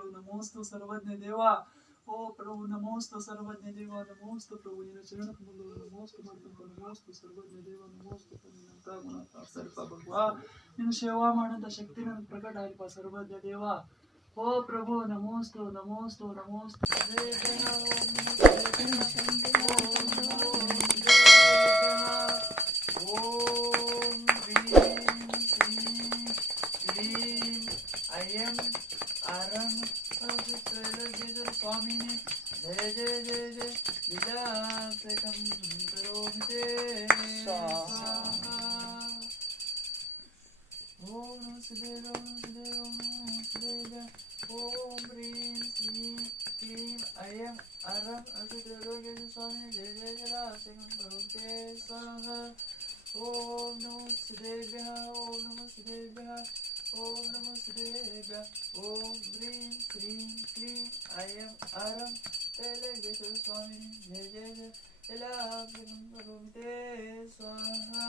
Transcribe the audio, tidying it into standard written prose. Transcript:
मंगल नमोस्तु सर्वज्ञ देवा। ओ प्रभु नमोस्तु सर्वज्ञ देवा, नमोस्तु प्रभु निನ್ನ ಚರಣ ಕಮಲಗಳು ನಮೋಸ್ತु ಮಾಡ್ತಕ್ಕ ನಮೋಸ್ತु ಸರ್ವಜ್ಞ ದೇವ, ನಮೋಸ್ತು ನಿನ್ನಂತ ಗುಣ ಸರಿಪ ಭಗವಾ ನಿನ್ನ ಸೇವಾ ಮಾಡೋಂಥ ಶಕ್ತಿ ನನಗೆ ಪ್ರಕಟ ಆಯ್ತು ಸರ್ವಜ್ಞ ದೇವ। ओ प्रभु नमोस्तु नमोस्तु नमोस्तु ओम ह्रीं श्रीं क्लीं ऐं आरं स्वामिने जय जय जय जय विलासकं करोमि ते स्वाहा। ओम नमस्ते ओम ह्रीं श्रीं क्लीं ऐं आरं स्वामिने जय जय विलासकं करोमि ते स्वाहा। ओम नमो सिद्धेभ्यः ओम नमो सिद्धेभ्यः ओम नमो सिद्धेभ्यः ओम ह्रीं श्रीं क्लीं ऐं आरं तेलगेश्वर स्वामिने जय जय जय विलासकं करोमि ते स्वाहा।